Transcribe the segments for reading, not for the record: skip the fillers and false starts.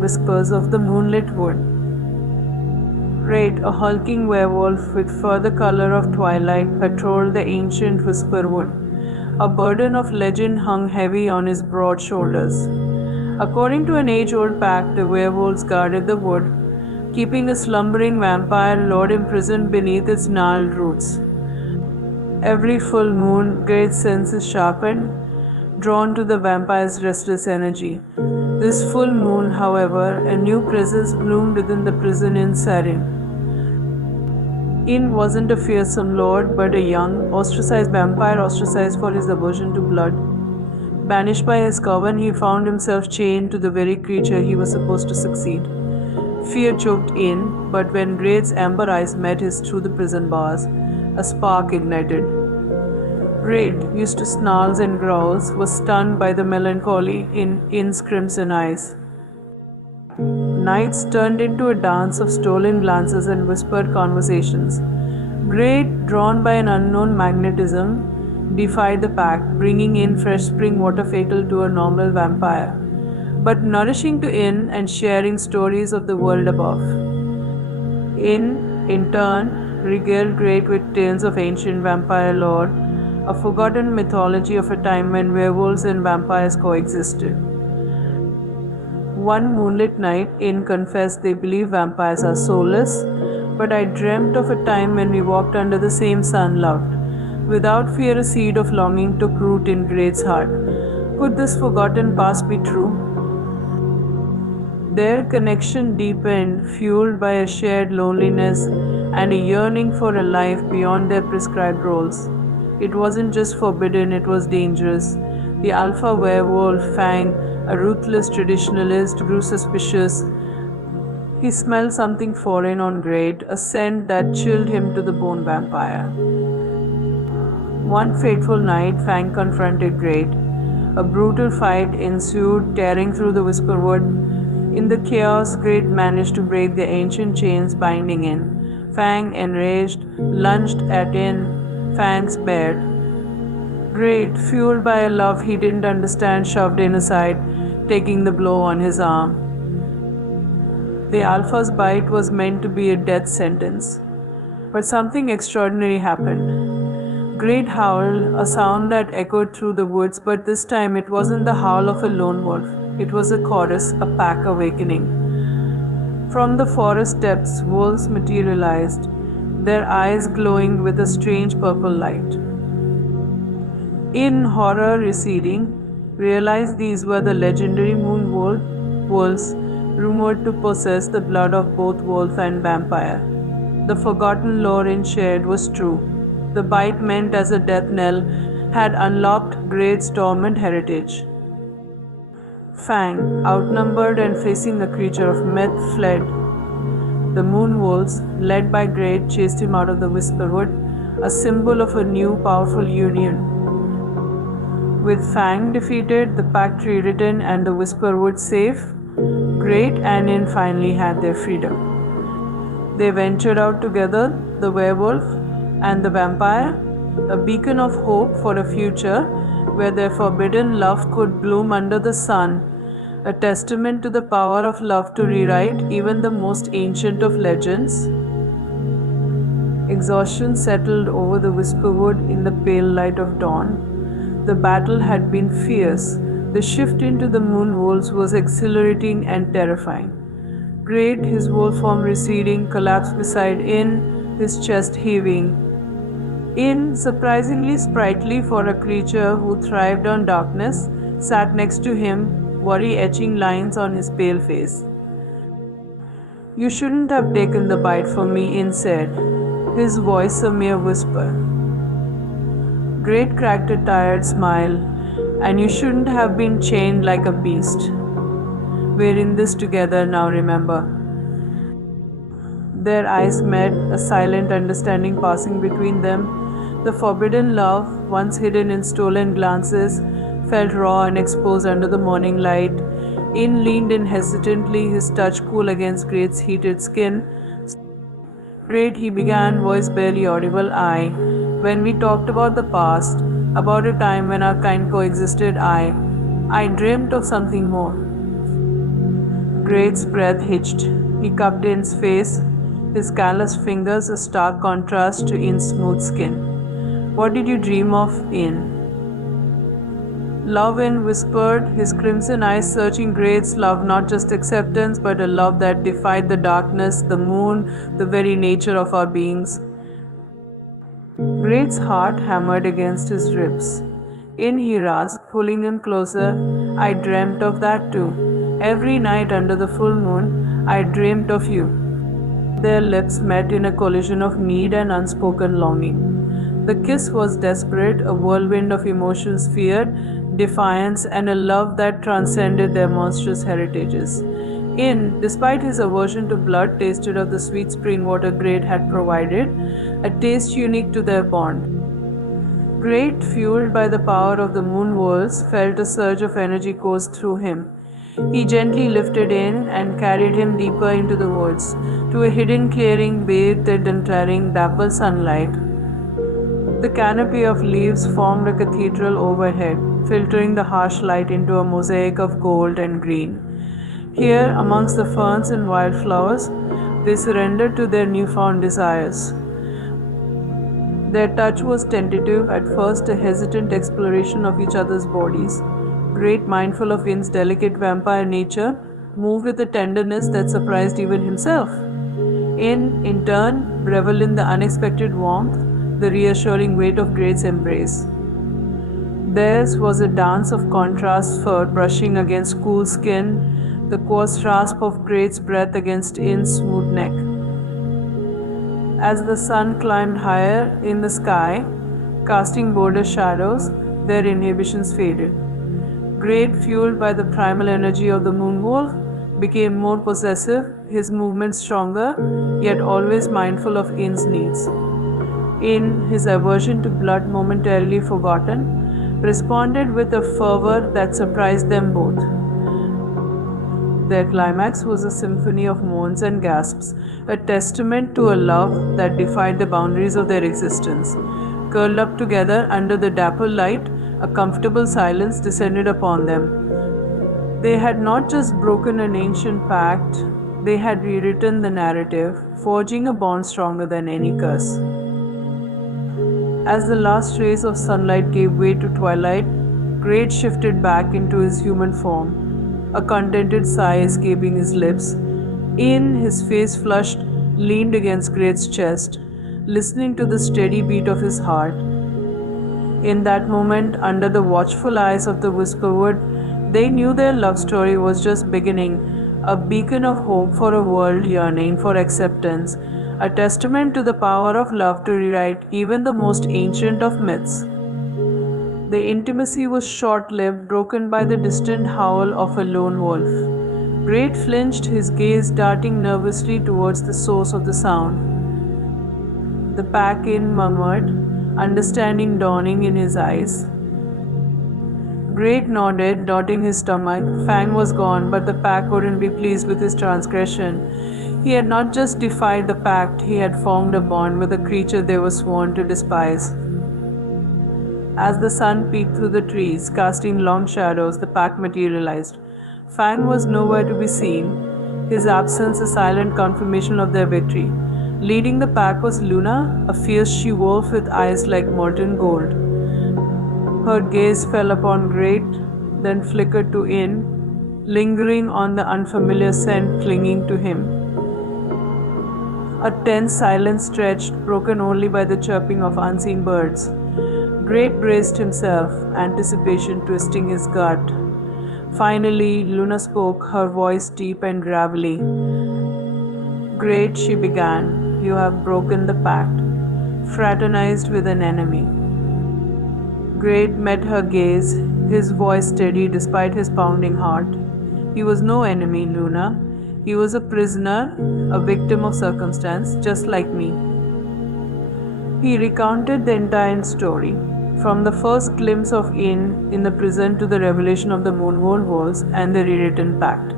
whispers of the moonlit wood. Great, a hulking werewolf with fur the color of twilight, patrolled the ancient whisper wood. A burden of legend hung heavy on his broad shoulders. According to an age-old pact, the werewolves guarded the wood, keeping the slumbering vampire lord imprisoned beneath its gnarled roots. Every full moon, Great's senses sharpened, drawn to the vampire's restless energy. This full moon, however, a new presence bloomed within the prison in Sarin. In wasn't a fearsome lord, but a young, ostracized vampire ostracized for his aversion to blood. Banished by his coven, he found himself chained to the very creature he was supposed to succeed. Fear choked in, but when Great's amber eyes met his through the prison bars, a spark ignited. Great, used to snarls and growls, was stunned by the melancholy in In's crimson eyes. Nights turned into a dance of stolen glances and whispered conversations. Great, drawn by an unknown magnetism, defied the pact, bringing in fresh spring water fatal to a normal vampire, but nourishing to In and sharing stories of the world above. In turn, regaled Great with tales of ancient vampire lore, a forgotten mythology of a time when werewolves and vampires coexisted. One moonlit night, In confessed they believe vampires are soulless, but I dreamt of a time when we walked under the same sun loved. Without fear, a seed of longing took root in Great's heart. Could this forgotten past be true? Their connection deepened, fueled by a shared loneliness and a yearning for a life beyond their prescribed roles. It wasn't just forbidden, it was dangerous. The alpha werewolf, Fang, a ruthless traditionalist, grew suspicious. He smelled something foreign on Great, a scent that chilled him to the bone vampire. One fateful night, Fang confronted Great. A brutal fight ensued, tearing through the Whisperwood. In the chaos, Great managed to break the ancient chains binding In. Fang, enraged, lunged at In. Fang spared. Great, fueled by a love he didn't understand, shoved In aside, taking the blow on his arm. The alpha's bite was meant to be a death sentence. But something extraordinary happened. Great howled, a sound that echoed through the woods, but this time it wasn't the howl of a lone wolf. It was a chorus, a pack awakening. From the forest depths, wolves materialized, their eyes glowing with a strange purple light. In, horror receding, realized these were the legendary moon wolves rumored to possess the blood of both wolf and vampire. The forgotten lore In shared was true. The bite meant as a death knell had unlocked Great's dormant heritage. Fang, outnumbered and facing the creature of myth, fled. The moon wolves, led by Great, chased him out of the Whisperwood, a symbol of a new powerful union. With Fang defeated, the pact rewritten, and the Whisperwood safe, Great and In finally had their freedom. They ventured out together, the werewolf and the vampire, a beacon of hope for a future where their forbidden love could bloom under the sun, a testament to the power of love to rewrite even the most ancient of legends. Exhaustion settled over the Whisperwood in the pale light of dawn. The battle had been fierce. The shift into the moon wolves was exhilarating and terrifying. Great, his wolf form receding, collapsed beside In, his chest heaving. In, surprisingly sprightly for a creature who thrived on darkness, sat next to him, worry etching lines on his pale face. "You shouldn't have taken the bite from me," In said, his voice a mere whisper. Great cracked a tired smile. "And you shouldn't have been chained like a beast. We're in this together now, remember." Their eyes met, a silent understanding passing between them. The forbidden love, once hidden in stolen glances, felt raw and exposed under the morning light. In leaned in hesitantly, his touch cool against Great's heated skin. "Great," he began, voice barely audible, when we talked about the past, about a time when our kind coexisted, I dreamt of something more." Great's breath hitched. He cupped In's face, his calloused fingers a stark contrast to In's smooth skin. What did you dream of, In? Love, In whispered, his crimson eyes searching Great's love, not just acceptance, but a love that defied the darkness, the moon, the very nature of our beings. Great's heart hammered against his ribs. In, he rasped, pulling him closer. I dreamt of that too. Every night under the full moon, I dreamt of you. Their lips met in a collision of need and unspoken longing. The kiss was desperate, a whirlwind of emotions, fear, defiance, and a love that transcended their monstrous heritages. In, despite his aversion to blood, tasted of the sweet spring water Great had provided, a taste unique to their bond. Great, fueled by the power of the moon worlds, felt a surge of energy course through him. He gently lifted In and carried him deeper into the woods, to a hidden clearing bathed in untiring dapple sunlight. The canopy of leaves formed a cathedral overhead, filtering the harsh light into a mosaic of gold and green. Here, amongst the ferns and wildflowers, they surrendered to their newfound desires. Their touch was tentative, at first a hesitant exploration of each other's bodies. Great, mindful of In's delicate vampire nature, moved with a tenderness that surprised even himself. In turn, reveled in the unexpected warmth, the reassuring weight of Great's embrace. Theirs was a dance of contrast, fur brushing against cool skin, the coarse rasp of Great's breath against In's smooth neck. As the sun climbed higher in the sky, casting bolder shadows, their inhibitions faded. Great, fueled by the primal energy of the moon wolf, became more possessive, his movements stronger, yet always mindful of In's needs. In, his aversion to blood momentarily forgotten, responded with a fervor that surprised them both. Their climax was a symphony of moans and gasps, a testament to a love that defied the boundaries of their existence. Curled up together under the dapple light, a comfortable silence descended upon them. They had not just broken an ancient pact, they had rewritten the narrative, forging a bond stronger than any curse. As the last rays of sunlight gave way to twilight, Great shifted back into his human form, a contented sigh escaping his lips. In, his face flushed, leaned against Great's chest, listening to the steady beat of his heart. In that moment, under the watchful eyes of the Whisperwood, they knew their love story was just beginning, a beacon of hope for a world yearning for acceptance, a testament to the power of love to rewrite even the most ancient of myths. The intimacy was short-lived, broken by the distant howl of a lone wolf. Great flinched, his gaze darting nervously towards the source of the sound. The pack in murmured, understanding dawning in his eyes. Great nodded, dotting his stomach. Fang was gone, but the pack wouldn't be pleased with his transgression. He had not just defied the pact, he had formed a bond with a creature they were sworn to despise. As the sun peeked through the trees, casting long shadows, the pack materialized. Fang was nowhere to be seen, his absence a silent confirmation of their victory. Leading the pack was Luna, a fierce she-wolf with eyes like molten gold. Her gaze fell upon Great, then flickered to In, lingering on the unfamiliar scent clinging to him. A tense silence stretched, broken only by the chirping of unseen birds. Great braced himself, anticipation twisting his gut. Finally, Luna spoke, her voice deep and gravelly. Great, she began, you have broken the pact, fraternized with an enemy. Great met her gaze, his voice steady despite his pounding heart. He was no enemy, Luna. He was a prisoner, a victim of circumstance, just like me. He recounted the entire story, from the first glimpse of in the prison to the revelation of the moonworld walls and the rewritten pact.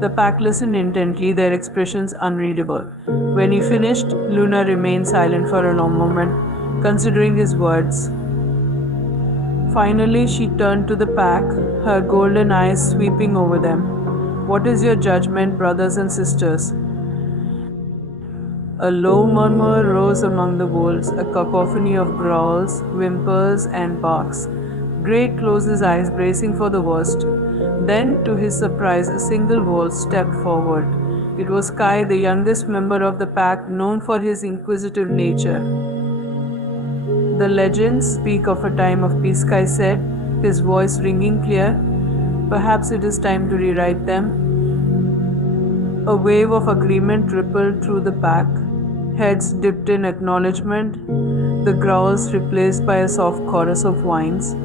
The pack listened intently, their expressions unreadable. When he finished, Luna remained silent for a long moment, considering his words. Finally, she turned to the pack, her golden eyes sweeping over them. What is your judgment, brothers and sisters? A low murmur rose among the wolves, a cacophony of growls, whimpers, and barks. Great closed his eyes, bracing for the worst. Then, to his surprise, a single wolf stepped forward. It was Kai, the youngest member of the pack, known for his inquisitive nature. The legends speak of a time of peace, Kai said, his voice ringing clear. Perhaps it is time to rewrite them. A wave of agreement rippled through the pack. Heads dipped in acknowledgement, the growls replaced by a soft chorus of whines.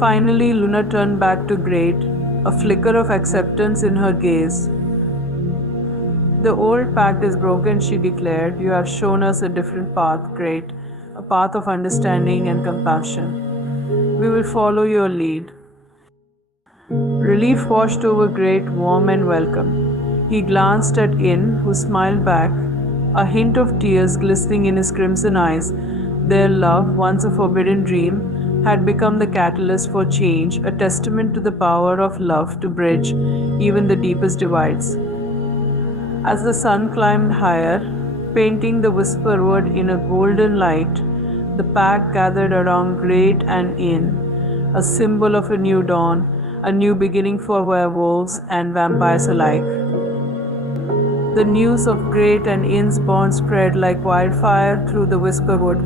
Finally, Luna turned back to Great, a flicker of acceptance in her gaze. The old pact is broken, she declared. You have shown us a different path, Great, a path of understanding and compassion. We will follow your lead. Relief washed over Great, warm and welcome. He glanced at In, who smiled back, a hint of tears glistening in his crimson eyes. Their love, once a forbidden dream, had become the catalyst for change, a testament to the power of love to bridge even the deepest divides. As the sun climbed higher, painting the Whisperwood in a golden light, the pack gathered around Great and In, a symbol of a new dawn, a new beginning for werewolves and vampires alike. The news of Great and In's bond spread like wildfire through the Whisperwood.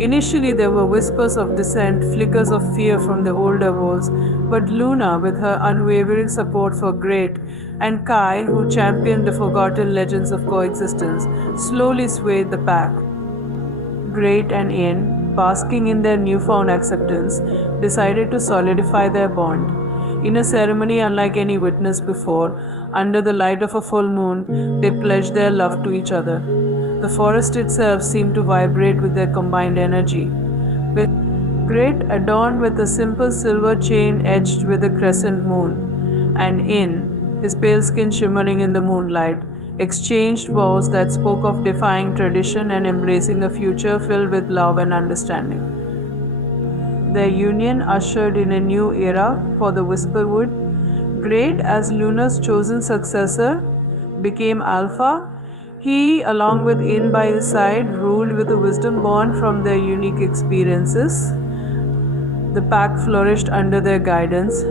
Initially, there were whispers of dissent, flickers of fear from the older wolves, but Luna, with her unwavering support for Great, and Kai, who championed the forgotten legends of coexistence, slowly swayed the pack. Great and In, basking in their newfound acceptance, decided to solidify their bond. In a ceremony unlike any witnessed before, under the light of a full moon, they pledged their love to each other. The forest itself seemed to vibrate with their combined energy. With Great adorned with a simple silver chain edged with a crescent moon, and In, his pale skin shimmering in the moonlight, exchanged vows that spoke of defying tradition and embracing a future filled with love and understanding. Their union ushered in a new era for the Whisperwood. Great, as Luna's chosen successor, became Alpha. He, along with In by his side, ruled with a wisdom born from their unique experiences. The pack flourished under their guidance,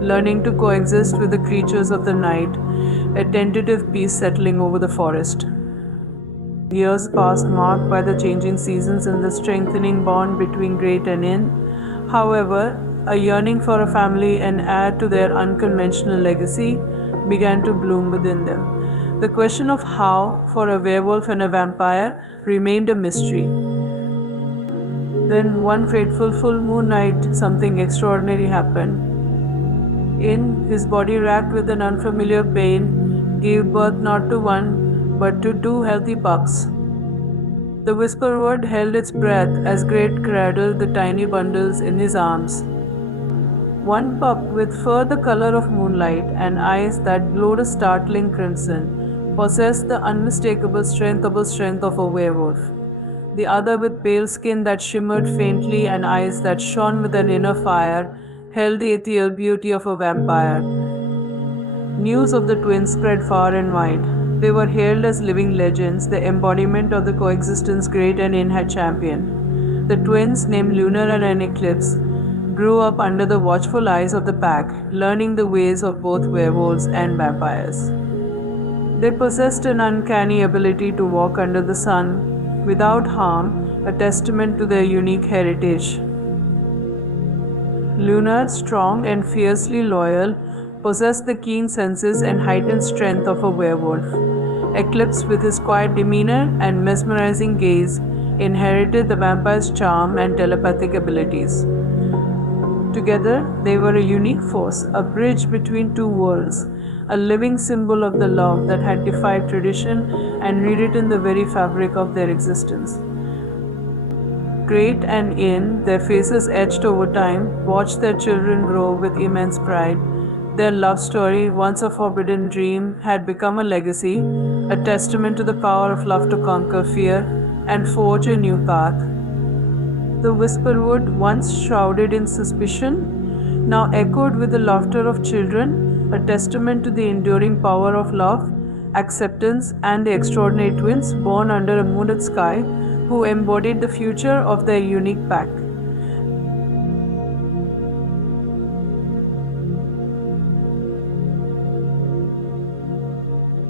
learning to coexist with the creatures of the night, a tentative peace settling over the forest. Years passed, marked by the changing seasons and the strengthening bond between Great and In. However, a yearning for a family and heir to their unconventional legacy began to bloom within them. The question of how, for a werewolf and a vampire, remained a mystery. Then, one fateful full moon night, something extraordinary happened. In, his body racked with an unfamiliar pain, gave birth not to one, but to two healthy pups. The Whisperwood held its breath as Great cradled the tiny bundles in his arms. One pup with fur the color of moonlight and eyes that glowed a startling crimson possessed the unmistakable strength of a werewolf. The other, with pale skin that shimmered faintly and eyes that shone with an inner fire, held the ethereal beauty of a vampire. News of the twins spread far and wide. They were hailed as living legends, the embodiment of the coexistence Great and In had championed. The twins, named Lunar and Eclipse, grew up under the watchful eyes of the pack, learning the ways of both werewolves and vampires. They possessed an uncanny ability to walk under the sun without harm, a testament to their unique heritage. Lunar, strong and fiercely loyal, possessed the keen senses and heightened strength of a werewolf. Eclipse, with his quiet demeanor and mesmerizing gaze, inherited the vampire's charm and telepathic abilities. Together, they were a unique force, a bridge between two worlds, a living symbol of the love that had defied tradition and rewritten the very fabric of their existence. Great and In, their faces etched over time, watched their children grow with immense pride. Their love story, once a forbidden dream, had become a legacy, a testament to the power of love to conquer fear and forge a new path. The Whisperwood, once shrouded in suspicion, now echoed with the laughter of children, a testament to the enduring power of love, acceptance, and the extraordinary twins born under a moonlit sky who embodied the future of their unique pack.